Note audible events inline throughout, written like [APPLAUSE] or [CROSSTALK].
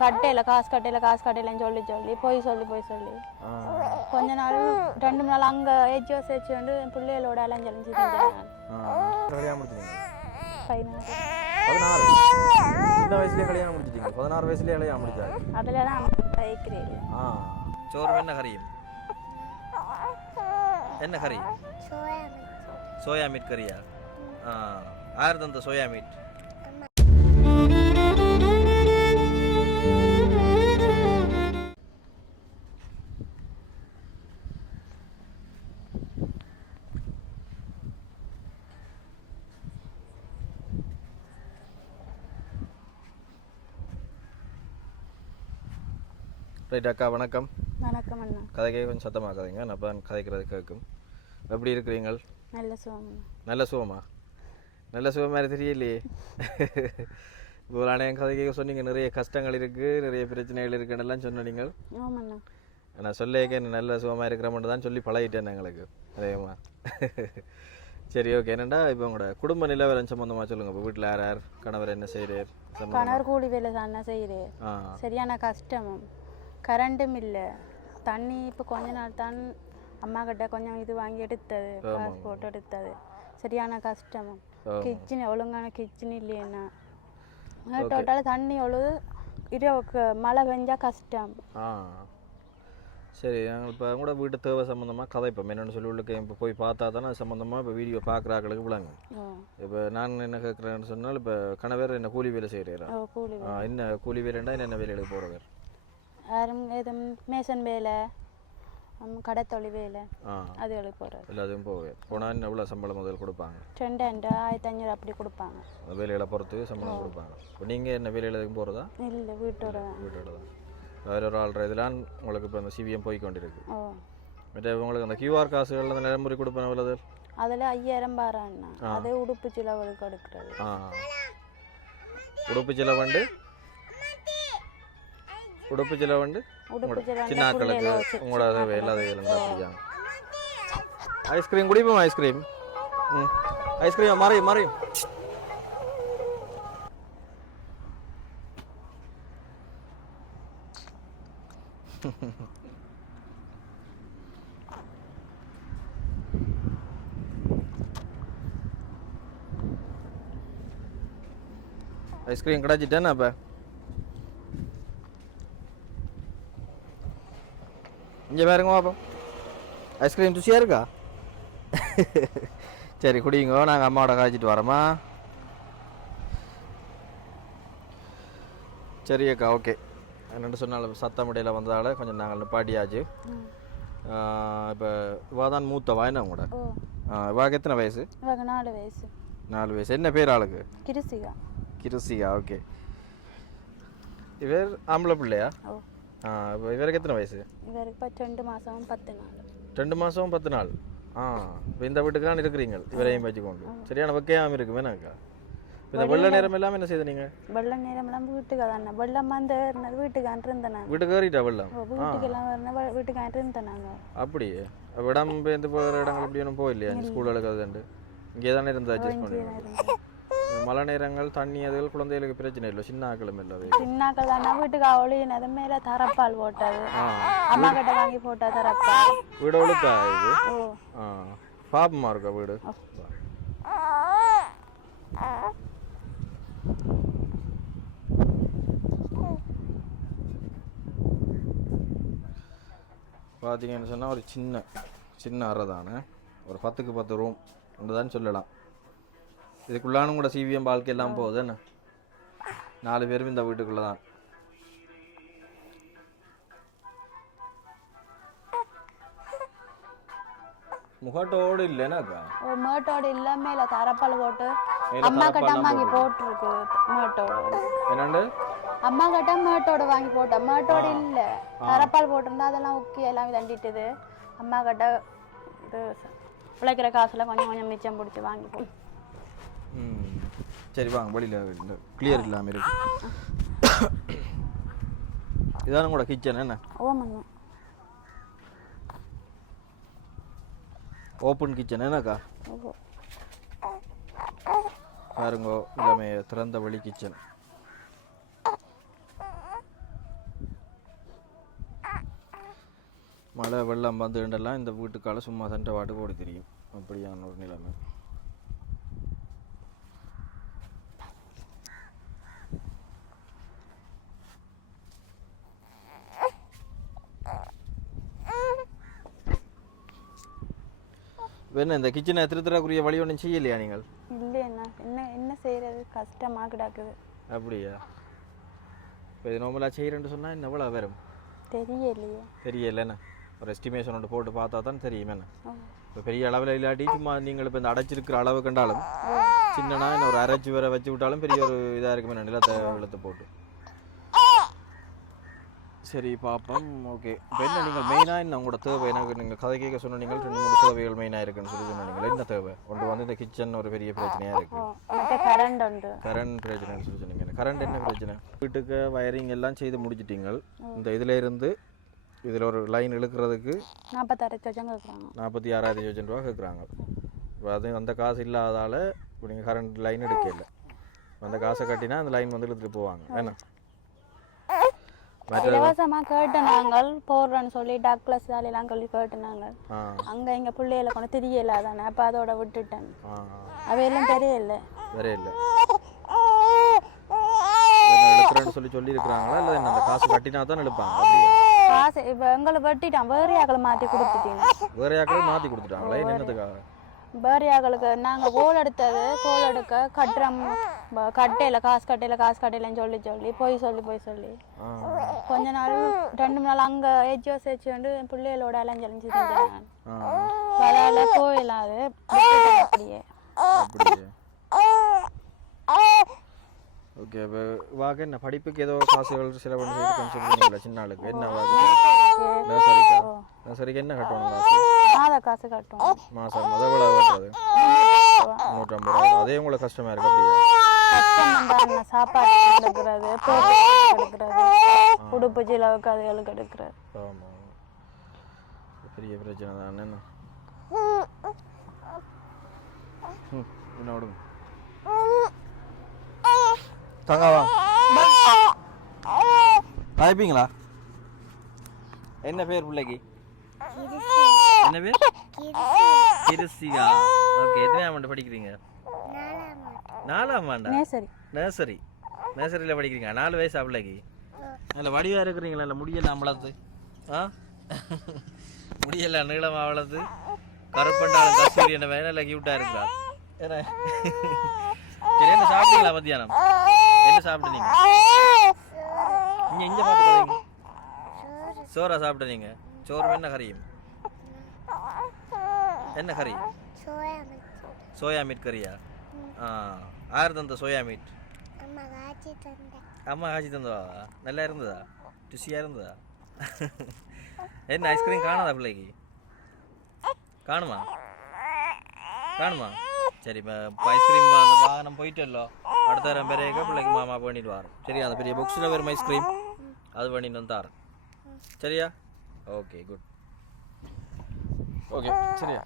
கட்டையில காசு கட்டையில காசு கட்டையிலன்னு சொல்லி சொல்லி போய் சொல்லி போய் சொல்லி. கொஞ்ச நாள் ரெண்டு மூணு நாள் அங்கே ஏஜோ சேர்ச்சி வந்து பிள்ளைகளோட அலைஞ்சலைஞ்சு பதினாறு. சின்ன வயசுலயே கல்யாணம் முடிச்சிட்டீங்க. பதினாறு வயசுலயே கல்யாணம் முடிச்சாரு அதில் தான் தைக்கிறேன் ஆ. சோறு என்ன கறியும்? என்ன கறி? சோயா மீட் கறியா? ஆ. யார் தந்த சோயா மீட் ரைட் அக்கா வணக்கம். வணக்கம் அண்ணா. கதைக்கே கொஞ்சம் சத்தமாக கதைங்க நான் அப்போ கதைக்கிறது கேட்கும். எப்படி இருக்கிறீங்கள் நல்ல சுகம். நல்ல சுகமா? நல்ல சுகம் மாதிரி தெரியலையே. இவ்வளோ என் கதைக்கு சொன்னீங்க. நிறைய கஷ்டங்கள் இருக்குது நிறைய பிரச்சனைகள் இருக்குன்னு எல்லாம் சொன்னீங்க நான் சொல்லேக்க நல்ல சுகமாக இருக்கிற தான் சொல்லி பழகிட்டேன் எங்களுக்கு. அதேமா சரி ஓகே என்னண்டா இப்போ உங்களோட குடும்ப நிலவரம் சம்மந்தமாக சொல்லுங்கள் இப்போ வீட்டில் யார் யார் கணவர் என்ன செய்கிறார் கணவர் கூலி வேலை தானே செய்கிறேன் ஆ. சரியான கஷ்டம் கரண்ட்டும் இல்லை. தண்ணி இப்போ கொஞ்ச நாள் தான் அம்மா கிட்ட கொஞ்சம் இது வாங்கி எடுத்தது. காசு போட்டு எடுத்தது. சரியான கஷ்டம். கிச்சன் ஒழுங்கான கிச்சன் இல்லையண்ணா டோட்டலாக தண்ணி ஒழுகு இரவுக்கு மழை பெஞ்சா கஷ்டம். சரி நாங்கள் இப்போ கூட வீட்டு தேவை சம்மந்தமாக கதைப்போம் என்னென்னு சொல்லி உள்ளுக்கு இப்போ போய் பார்த்தா தானே அது சம்மந்தமாக இப்போ வீடியோ பார்க்குறாக்களுக்கு விளங்க. ஓ இப்போ நான் என்ன கேட்குறேன்னு சொன்னால் இப்போ கணவர் என்ன கூலி வேலை வேலை. என்ன கூலி வேலைண்டா என்ன வேலைகளுக்கு போகிறவர் எதுவும் மேசன் வேலை ம், கடைத்தொழில் வேலை அதுகளுக்கு போகிறது எல்லாத்தையும் போவேன் போனால் எவ்வளோ சம்பளம் முதல் கொடுப்பாங்க? ரெண்டாயிரம் ஆயிரத்தி அஞ்சூறு அப்படி கொடுப்பாங்க. அந்த வேலைகளை பொறுத்து சம்பளம் கொடுப்பாங்க. இப்போ நீங்கள் என்ன வேலையில் எதுவும் போகிறதா இல்லை வீட்டோட. வீட்டோட தான். வேறு ஒரு ஆள்ற இதெல்லாம் உங்களுக்கு இப்போ அந்த சிவிஎம் போய் கொண்டிருக்கு. மற்ற உங்களுக்கு அந்த கியூஆர் காசுகள் அந்த நடைமுறை கொடுப்பேன் எவ்வளவு அதில் ஐயாயிரம் பாராண்ணா அது உடுப்பு சிலவருக்கு எடுக்கிறது. உடுப்பு செலவண்டு உடுப்பு உடுப்பு சிலவங்க சின்ன ஆட்களுக்கு உங்களோட எல்லா தேவையிலும் அப்படியா? ஐஸ்கிரீம் குடிப்போம் ஐஸ்கிரீம்? ம். ஐஸ்கிரீம் மாறி மாறி. ஐஸ்கிரீம் கிடச்சிட்டேன்னா அப்போ? இங்கே பாருங்க பாப்போம் ஐஸ்கிரீம் ருசியாக இருக்கா? [LAUGHS] சரி குடிங்க. நாங்கள் அம்மாவோட காய்ச்சிட்டு வரோமா? சரி அக்கா ஓகே. என்னென்னு சொன்னாலும் சத்தம் இடையில வந்ததால கொஞ்சம் நாங்கள் நிப்பாட்டியாச்சு. இப்போ இவா தான் மூத்தவா? என்ன ஓ. இவாக்கு எத்தனை வயசு? நாலு வயசு. நாலு வயசு. என்ன பேர் ஆளுக்கு? கிருசிகா. கிருசிகா ஓகே. இவர் ஆம்பளை பிள்ளையா? ஓ. ஆ இப்போ இவருக்கு எத்தனை வயசு இவருக்கு இப்போ ரெண்டு மாதம் பத்து நாள் ரெண்டு மாதம் பத்து நாள் ஆ இப்போ இந்த வீட்டுக்கு தான் இருக்கிறீங்க இவரையும் வச்சுக்கொண்டு சரியான வைக்கையாம இருக்குமே எனக்கா இந்த வெள்ள நேரம் எல்லாம் என்ன செய்த நீங்கள் வெள்ளம் நேரம்லாம் வீட்டுக்கு தானே வெள்ளம் வந்து வீட்டுக்கு இருந்தேன் வீட்டுக்கு ஏறிட்டா வெள்ளம் ஓ வீட்டுக்கெல்லாம் வரணும் வீட்டுக்கு இருந்தேன் நாங்கள் அப்படியே அப்ப இடம் போகிற இடங்கள் அப்படி ஒன்றும் போயில்லையா ஸ்கூல் எடுக்கிறதுண்டு இங்கே தானே இருந்து அட்ஜஸ்ட் பண்ணுவோம் மழை நேரங்கள் தண்ணி அதுகள் குழந்தைகளுக்கு பிரச்சனை இல்லை சின்ன ஆக்களும் இல்லை அது சின்னாக்கள் தானே வீட்டுக்கு அவளினது மேலே தரப்பால் போட்டது அம்மா கிட்ட வாங்கி போட்டா தரப்பால் வீடு ஒழுக்கா இது பாப்பமா இருக்கா வீடு பார்த்தீங்கன்னு சொன்னால் ஒரு சின்ன சின்ன அறை தானே ஒரு பத்துக்கு பத்து ரூம் தான் சொல்லலாம் இதுக்குள்ளானும் கூட சிவிஎம் வாழ்க்கை எல்லாம் போகுது என்ன? நாலு பேரும் இந்த வீட்டுக்குள்ளே தான் முகட்டோடு இல்லைனாக்கா ஓ மேட்டோட இல்ல மேல தரப்பால் போட்டு. அம்மா கிட்ட வாங்கி போட்டிருக்கு மேட்டோட என்னண்டு? அம்மா கிட்ட மேட்டோட வாங்கி போட்டேன் மேட்டோட இல்ல. தரப்பால் போட்டிருந்தா அதெல்லாம் உக்கி எல்லாம் தண்டிட்டுது அம்மா கிட்ட இது பிழைக்கிற காசுல கொஞ்சம் கொஞ்சம் மிச்சம் பிடிச்சி வாங்கி போ ம் சரி வாங்க வழியில் கிளியர் இல்லாமல் இருக்கு. இதான கூட கிச்சன் என்ன? ஓப்பன் கிச்சன் என்னக்கா? பாருங்கோ எல்லாமே திறந்த வழி கிச்சன் மழை வெள்ளம் வந்துக்கிட்டெல்லாம் இந்த வீட்டுக்கால சும்மா சண்டை வாட்டு ஓடி தெரியும். அப்படியான ஒரு நிலைமை. வேணும் இந்த கிச்சனை திருத்தரக்குரிய வழி ஒன்றும் செய்யலையா நீங்கள்? இல்லையண்ணா என்ன என்ன செய்கிறது கஷ்டமாக கிடக்குது. அப்படியா? இப்போ இது நார்மலாக செய்கிறேன்னு சொன்னால் என்ன எவ்வளோ வரும்? தெரியலையே. தெரியலண்ணே. ஒரு எஸ்டிமேஷன் ஒன்று போட்டு பார்த்தா தான் தெரியும் என்ன. இப்போ பெரிய அளவில் இல்லாட்டி சும்மா நீங்கள் இப்போ இந்த அடைச்சிருக்கிற அளவு கண்டாலும் சின்னனா என்ன ஒரு அரைச்சி வர வச்சு விட்டாலும் பெரிய ஒரு இதாக இருக்குமே நிலத்தை வெள்ளத்தை போட்டு. சரி பார்ப்போம் ஓகே இப்போ என்ன நீங்கள் மெயினாக என்ன உங்களோட தேவை? எனக்கு நீங்கள் கதை கேட்க சொன்ன நீங்கள் ரெண்டு மூணு தேவைகள் மெயினாக இருக்குன்னு சொல்லி சொன்னீங்க என்ன தேவை? ஒன்று வந்து இந்த கிச்சன் ஒரு பெரிய பிரச்சனையாக இருக்குது கரண்ட் உண்டு. கரண்ட் பிரச்சனைன்னு சொல்லி சொன்னீங்க. கரண்ட் என்ன பிரச்சனை? வீட்டுக்கு வயரிங் எல்லாம் செய்து முடிச்சிட்டீங்க இந்த இதில் இருந்து இதில் ஒரு லைன் இழுக்கிறதுக்கு நாற்பத்தி ஆறாயிரம் யோஜனை ரூபா கேட்குறாங்க. இப்போ அது அந்த காசு இல்லாதால இப்போ நீங்கள் கரண்ட் லைன் எடுக்கல. அந்த காசை கட்டினா அந்த லைன் வந்து இழுத்துட்டு போவாங்க. என்ன மற்ற இலவசமாக கேட்ட நாங்கள் போடுறோன்னு சொல்லி டாக்லஸ் வேலையெல்லாம் சொல்லி கேட்டு நாங்கள் அங்கே எங்கள் பிள்ளைகளை கொண்டு தெரியல தானே அப்போ அதோட விட்டுட்டேன். அவையெல்லாம் தெரியல. வேற இல்லை எடுக்கிறேன்னு சொல்லி சொல்லியிருக்கிறாங்களா? இல்லை அந்த காசு கட்டினா தான் அப்படியா? காசு இப்போ எங்களை வெட்டிட்டான். வேறையாக்களை மாற்றி கொடுத்துட்டீங்க. வேற யாருக்கும் மாற்றி கொடுத்துட்டாங்களா? இது என்னத்துக்காக? வேறையாக்களுக்கு நாங்கள் கோல் எடுத்தது கோல் எடுக்க கட்டுறோம் கட்டையில காசு கட்டையில காசு கட்டையிலன்னு சொல்லி சொல்லி போய் சொல்லி போய் சொல்லி. கொஞ்ச நாள் ரெண்டு மூணு நாள் அங்கே எஜ்ஜோ சேர்ச்சி வந்து பிள்ளைகளோட அலைஞ்சலிஞ்சு போயிடலாது விட்டுட்டேன் அப்படியே. ஓகே இப்போ வாக்கு என்ன படிப்புக்கு ஏதோ காசுகள் செலவு பண்ணி சொல்லுவீங்களா சின்ன ஆளுக்கு? என்ன வாக்கு நர்சரிக்கா? நர்சரிக்கு என்ன கட்டணும் காசு? மாத காசு கட்டும் மாதம் முத எவ்வளோ கட்டுறது நூற்றம்பது ரூபா. அதே உங்களுக்கு கஷ்டமாக இருக்கு அப்படியா? சாப்பாடு எடுக்கிறது எடுக்கிறது உடுப்பு சிலவுக்கு அதுகளுக்கு எடுக்கிறது. ஆமாம் பெரிய பிரச்சனை தான். என்ன? விடுங்க தங்காவா வாய்ப்பீங்களா என்ன பேர் பிள்ளைக்கு? என்ன பேர்? கிருசிகா ஓகே எத்தனை ஆண்டு படிக்கிறீங்க? நாலாம் ஆண்டா? நேசரி நர்சரி நர்சரியில் படிக்கிறீங்க. நாலு வயசு பிள்ளைக்கு நல்ல வடிவாக இருக்கிறீங்களா இல்லை முடியலாம் வளர்த்து ஆ? முடியல நீளமாக வளர்த்து கருப்பண்டாலும் கஸ்தூரி என்ன வேணா இல்லை கியூட்டாக இருக்கிறா ஏன்னா சரி என்ன சாப்பிட்டீங்களா மத்தியானம்? என்ன சாப்பிட்டீங்க? நீங்கள் இங்கே பார்த்துக்காதீங்க சோறா சாப்பிட்டீங்க சோறு என்ன கறியும்? என்ன கறி? சோயா மீட் கறியா? ஆ. சோயா மீட் அம்மா காய்ச்சி தந்தவா நல்லா இருந்ததா ருசியாக இருந்ததா என்ன ஐஸ்கிரீம் காணாதா பிள்ளைக்கு காணுமா காணுமா சரி இப்போ ஐஸ்கிரீம் அந்த வாகனம் போயிட்டല്ലോ அடுத்த தரம் பிறகு பிள்ளைக்கு மாமா பண்ணிட்டு வரோம் சரியா அந்த பெரிய புக்ஸில் வரும் ஐஸ்கிரீம் அது பண்ணிட்டு வந்து தரேன் சரியா ஓகே குட் ஓகே சரியா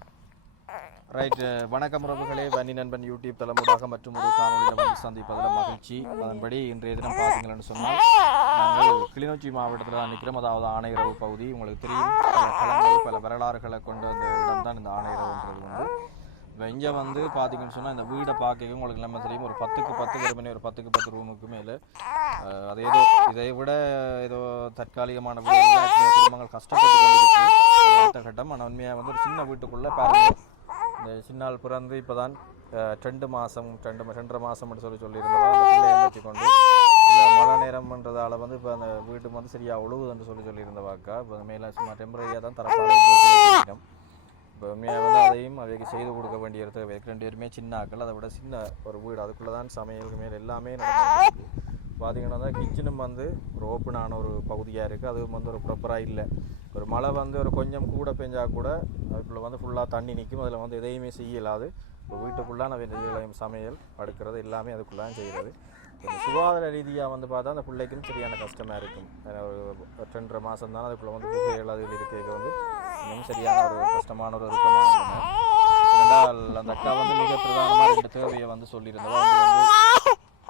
ரைட் uh, வணக்கம் உறவுகளே. வன்னி நண்பன் யூடியூப் தலைமுடாக மற்றும் ஒரு காணொலியில் வந்து சந்திப்பதில் மகிழ்ச்சி. அதன்படி இன்றைய தினம் பார்த்தீங்கன்னு சொன்னால் நாங்கள் கிளிநொச்சி மாவட்டத்தில் தான் நிற்கிறோம். அதாவது ஆணையரவு பகுதி. உங்களுக்கு தெரியும் பல களங்கள் பல வரலாறுகளை கொண்ட அந்த இடம் தான் இந்த ஆணையரவுன்றது வந்து இப்போ இங்கே வந்து பார்த்தீங்கன்னு சொன்னால் இந்த வீடை பார்க்க உங்களுக்கு நம்ம தெரியும். ஒரு பத்துக்கு பத்து வெறுமனே ஒரு பத்துக்கு பத்து ரூமுக்கு மேலே. அஹ், அது ஏதோ இதை விட ஏதோ தற்காலிகமான வீடு. குடும்பங்கள் கஷ்டப்பட்டு கொண்டிருக்கு. அடுத்த கட்டம். ஆனால் உண்மையாக வந்து ஒரு சின்ன வீட்டுக்குள்ளே பாருங்க. இந்த சின்னால் பிறந்து இப்போ தான் ரெண்டு மாதம் ரெண்டு மா- ரெண்டரை மாதம்னு சொல்லி சொல்லியிருந்தவா அந்த பிள்ளையை வச்சுக்கொண்டு இல்லை மழை நேரம்ன்றதால வந்து இப்போ அந்த வீட்டு வந்து சரியாக உழுவுதுன்னு சொல்லி சொல்லியிருந்தவாக்கா இப்போ மேலே சும்மா டெம்பரரியாக தான் தரப்பாடு போட்டு இப்போ உண்மையாக வந்து அதையும் அவைக்கு செய்து கொடுக்க வேண்டிய இடத்துல ரெண்டு பேருமே சின்ன ஆக்கள் அதை விட சின்ன ஒரு வீடு அதுக்குள்ளே தான் சமையலுக்கு மேல் எல்லாமே நடக்கும் பார்த்தீங்கன்னா தான் கிச்சனும் வந்து ஒரு ஓப்பனான ஒரு பகுதியாக இருக்குது அதுவும் வந்து ஒரு ப்ராப்பராக இல்லை. ஒரு மழை வந்து ஒரு கொஞ்சம் கூட பெஞ்சா கூட அதுக்குள்ளே வந்து ஃபுல்லாக தண்ணி நிற்கும் அதில் வந்து எதையுமே செய்யலாது இப்போ வீட்டுக்குள்ளான வேலைகளையும் சமையல் படுக்கிறது எல்லாமே அதுக்குள்ளான் செய்கிறது இந்த சுகாதார ரீதியாக வந்து பார்த்தா அந்த பிள்ளைக்கும் சரியான கஷ்டமாக இருக்கும். ஒரு ரெண்டரை மாதம் தான் அதுக்குள்ளே வந்து புகைகள் அது இருக்கிறது வந்து இன்னும் சரியான ஒரு கஷ்டமான ஒரு இறுக்கமான ரெண்டால் அந்த அக்கா வந்து மிக பிரதானமாக ரெண்டு தேவையை வந்து சொல்லியிருந்தோம் அது வந்து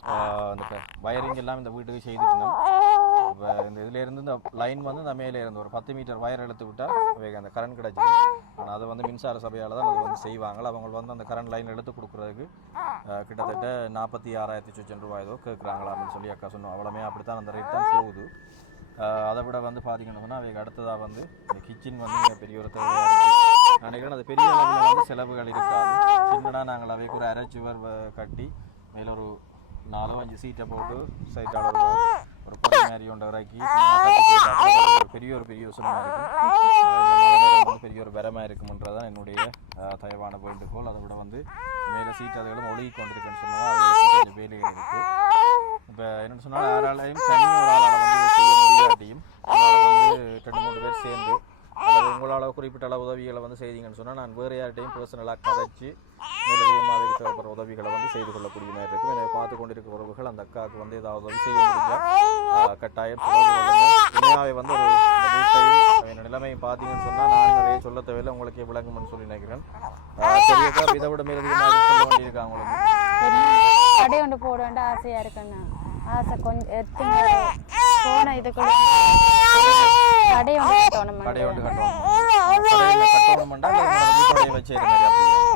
இந்த அந்த வயரிங் எல்லாம் இந்த வீட்டுக்கு செய்துட்டோம் இப்போ இந்த இதுல இருந்து இந்த லைன் வந்து இந்த மேலே இருந்து ஒரு பத்து மீட்டர் வயர் எடுத்து விட்டால் அவைக்கு அந்த கரண்ட் கிடைச்சிடும் ஆனால் அது வந்து மின்சார சபையால் தான் அது வந்து செய்வாங்க. அவங்க வந்து அந்த கரண்ட் லைன் எடுத்து கொடுக்குறதுக்கு கிட்டத்தட்ட நாற்பத்தி ஆறாயிரத்தி சொச்சன் ரூபாய் ஏதோ கேட்குறாங்களா அப்படின்னு சொல்லி அக்கா சொன்னோம். அவ்வளோமே அப்படி தான் அந்த ரேட் தான் போகுது. அதை விட வந்து பார்த்தீங்கன்னா அவங்க அடுத்ததாக வந்து இந்த கிச்சன் வந்து இங்கே பெரிய ஒரு தேவையாக இருக்குது நான் நினைக்கிறேன் அது பெரிய அளவில் வந்து செலவுகள் இருக்காது. சின்னதாக நாங்கள் அவைக்கு ஒரு அரை சுவர் கட்டி மேலே ஒரு நாலோ அஞ்சு சீட்டை போட்டு சைட் அளவு ஒரு பொடி மாதிரி ஒன்று இறக்கி ஒரு பெரிய ஒரு பெரிய யோசனையாக இருக்கும் பெரிய ஒரு பெரமாக இருக்கும்ன்றதான் என்னுடைய தயவான வேண்டுகோள் அதை விட வந்து மேலே சீட் அதுகளும் ஒழுகி கொண்டிருக்குன்னு சொன்னால் அது கொஞ்சம் வேலைகள் இருக்குது இப்போ என்னென்னு சொன்னால் யாராலையும் தனி ஒரு ஆளால் வந்து செய்ய முடியாட்டியும் வந்து ரெண்டு மூணு பேர் சேர்ந்து உங்களால் குறிப்பிட்ட அளவு உதவிகளை வந்து செய்தீங்கன்னு சொன்னால் நான் வேறு யார்கிட்டையும் பர்சனலாக கதைச்சு மேலதிகமாக அதுக்கு தேவைப்படுற உதவிகளை வந்து செய்து கொள்ளக்கூடிய மாதிரி இருக்கும். எனவே பார்த்து கொண்டிருக்கிற உறவுகள் அந்த அக்காவுக்கு வந்து ஏதாவது உதவி செய்ய முடிஞ்சால் கட்டாயம் தொடர்பு உண்மையாகவே வந்து ஒரு இந்த வீட்டையும் நிலைமையும் பார்த்தீங்கன்னு சொன்னால் நான் நிறைய சொல்ல தேவையில்லை. உங்களுக்கே விளங்கும்னு சொல்லி நினைக்கிறேன். ஆஹ் இதை விட மேலதிகமாக எதுவும் சொல்ல வேண்டியிருக்காங்க உங்களுக்கு? கடை ஒன்று போட வேண்டிய ஆசையாக இருக்குண்ணா. ஆசை கொஞ்சம் எத்தனை போன இதுக்குள்ள கடை. ஒன்று கட்டணும். கடை ஒன்று கட்டணும்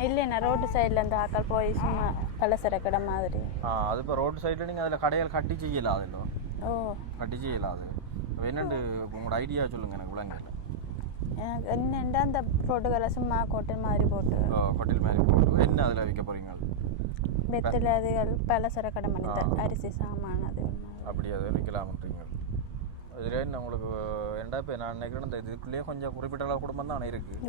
இல்லைண்ணா ரோட்டு சைடில் இருந்து ஆக்கள் போய் சும்மா பலசர கடை மாதிரி. அது இப்போ ரோடு சைடில் நீங்கள் அதில் கடையில் கட்டி செய்யலாம் அதில் ஓ. கட்டி செய்யலாம் அது. என்னண்டு உங்களோட ஐடியா சொல்லுங்கள் எனக்கு விளங்கல எனக்கு என்னென்னா அந்த ரோட்டுகளை சும்மா கோட்டல் மாதிரி போட்டு? ஹோட்டல் மாதிரி போட்டு. என்ன அதில் விற்க போகிறீங்க வெத்தில அதுகள் பலசர கடை த- அரிசி சாமான் அது மாதிரி. அப்படி அதை விற்கலாம்ன்றீங்க. இதில் என்ன உங்களுக்கு ஏன்டா இப்போ நான் நினைக்கிறேன் இந்த இதுக்குள்ளேயே கொஞ்சம் குறிப்பிட்ட அளவு குடும்பம் தான் இருக்குது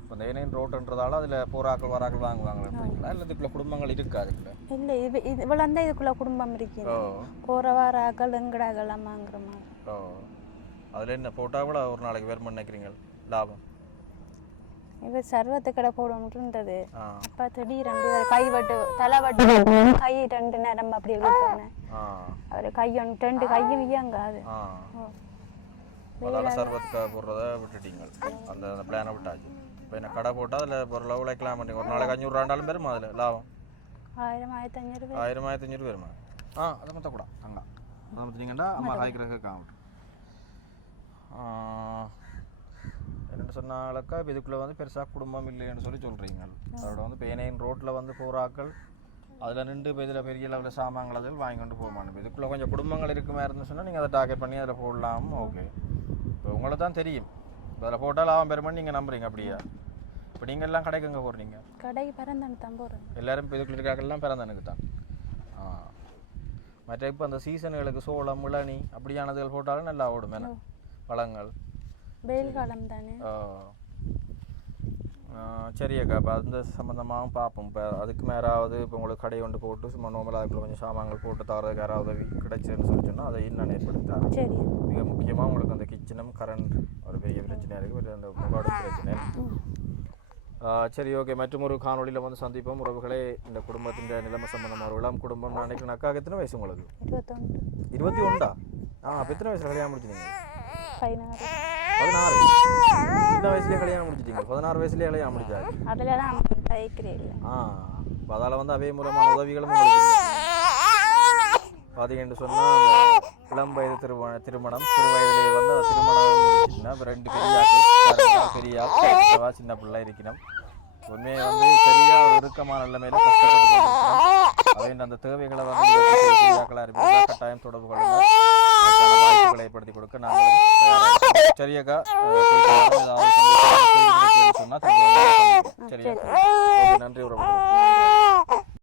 இப்போ இந்த ஏனையும் ரோட்டுன்றதால அதில் போராக்கள் வராக்கள் வாங்குவாங்கன்றீங்களா இல்லை இதுக்குள்ள குடும்பங்கள் இருக்கா அதுக்குள்ள இல்லை இது இது இவ்வளோ தான் இதுக்குள்ள குடும்பம் இருக்குது போகிற வார ஆக்கள் எங்கடாக்கெல்லாம் வாங்குற மாதிரி. ஓ. அதில் என்ன போட்டால் கூட ஒரு நாளைக்கு வேறு நினைக்கிறீங்க லாபம்? இவ சர்வத்து கடை ஆ. அப்பா திடீரெண்டு இவர் கை வட்டு தலை வட்டு கை ரெண்டு நேரம் அப்படி விட்டுனேன் அவர் கை ஒன்று ரெண்டு கையும் இயங்காது. ஆ. ஓ. அதனால் சர்வத்துக்கு போடுறத விட்டுட்டீங்க. அந்த பிளானை விட்டாச்சு. இப்போ என்ன கடை போட்டால் அதில் ஒரு லவ் உழைக்கலாம் மாட்டீங்க ஒரு நாளைக்கு அஞ்சூறு ரெண்டாலும் பேருமா அதில்? லாபம். ஆயிரம் ஆயிரத்தி அஞ்சூறு ஆயிரம் ஆயிரத்தி அஞ்சூறு பேருமா ஆ அதை மொத்த கூட. தங்கா அதை மொத்தீங்கண்டா அம்மா காய்க்கிறதுக்கு காமிட்டு என்னென்னு சொன்னாலக்கா இப்போ இதுக்குள்ளே வந்து பெருசாக குடும்பம் இல்லைன்னு சொல்லி சொல்கிறீங்க அதோட வந்து பேனையின் ரோட்டில் வந்து போகிறாக்கள் அதில் நின்று இப்போ இதில் பெரிய லெவலில் சாமான்கள் அதில் வாங்கி கொண்டு போக மாட்டோம் இதுக்குள்ளே கொஞ்சம் குடும்பங்கள் இருக்குமா இருந்துன்னு சொன்னால் நீங்கள் அதை டார்கெட் பண்ணி அதில் போடலாம். ஓகே. இப்போ உங்களுக்கு தான் தெரியும். இப்போ அதில் போட்டால் லாபம் பெருமான்னு நீங்கள் நம்புறீங்க அப்படியா? இப்போ நீங்கள் எல்லாம் கடைக்கு எங்கே போடுறீங்க கடைக்கு பிறந்தானு தான் போகிறேன் எல்லாரும் இப்போ இதுக்குள்ள இருக்காக்கெல்லாம் பிறந்தனுக்கு தான். ஆ. மற்ற இப்போ அந்த சீசனுகளுக்கு சோளம் இளநி அப்படியானதுகள் போட்டாலும் நல்லா ஓடும் என்ன? பழங்கள். வெயில் காலம் தானே? சரி அக்கா இப்போ அந்த சம்மந்தமாகவும் பார்ப்போம் இப்போ அதுக்கு மேலாவது இப்போ உங்களுக்கு கடை கொண்டு போட்டு சும்மா நோமலாக அதுக்குள்ள கொஞ்சம் சாமான்கள் போட்டு தரதுக்கு யாராவது கிடைச்சதுன்னு சொல்லி சொன்னால் அதை இன்னும் ஏற்படுத்தாரு சரி. மிக முக்கியமாக உங்களுக்கு அந்த கிச்சனும் கரண்ட் ஒரு பெரிய பிரச்சனையாக இருக்குது அந்த முகாடு பிரச்சனை. சரி ஓகே மற்றும் ஒரு காணொளியில் வந்து சந்திப்போம். உறவுகளே இந்த குடும்பத்தின் நிலைமை சம்பந்தமாக இளம் குடும்பம் நான் நினைக்கிறேன் அக்காவுக்கு எத்தனை வயசு உங்களுக்கு? இருபத்தி ஒன்றா? ஆ அப்போ எத்தனை வயசில் கல்யாணம் முடிச்சிட்டீங்க பதினாறு. பதினாறு. சின்ன வயசுலேயே கல்யாணம் முடிச்சிட்டீங்க பதினாறு வயசுலேயே கல்யாணம் முடிச்சாரு அதில் தான் ஆ அதால வந்து அவே மூலமான உதவிகளும். பார்த்தீங்கன்னு சொன்னால் இளம் வயது திருமண திருமணம் சிறு வயதிலே வந்து திருமணம் ரெண்டு பெரியாக்கள் பெரியா சின்ன பிள்ளை இருக்கணும் உண்மையை வந்து சரியா ஒரு இறுக்கமான நிலைமையில கஷ்டப்பட்டு. அவை அந்த தேவைகளை வந்து கட்டாயம் தொடர்பு கொள்ளுங்கள் வாய்ப்புகளை ஏற்படுத்தி கொடுக்க நாங்களும் தயாரா சரியக்கா நன்றி உறவுகளே.